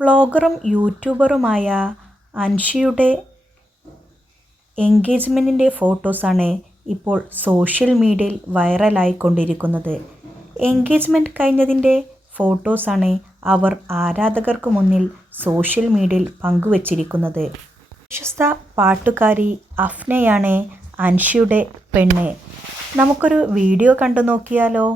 വ്ളോഗറും യൂട്യൂബറുമായ അൻഷിയുടെ എൻഗേജ്മെൻറ്റിൻ്റെ ഫോട്ടോസാണ് ഇപ്പോൾ സോഷ്യൽ മീഡിയയിൽ വൈറലായിക്കൊണ്ടിരിക്കുന്നത്. എൻഗേജ്മെൻറ്റ് കഴിഞ്ഞതിൻ്റെ ഫോട്ടോസാണ് അവർ ആരാധകർക്ക് മുന്നിൽ സോഷ്യൽ മീഡിയയിൽ പങ്കുവച്ചിരിക്കുന്നത്. പ്രശസ്ത പാട്ടുകാരി അഫ്നയാണ് അൻഷിയുടെ പെണ്ണ്. നമുക്കൊരു വീഡിയോ കണ്ടു നോക്കിയാലോ?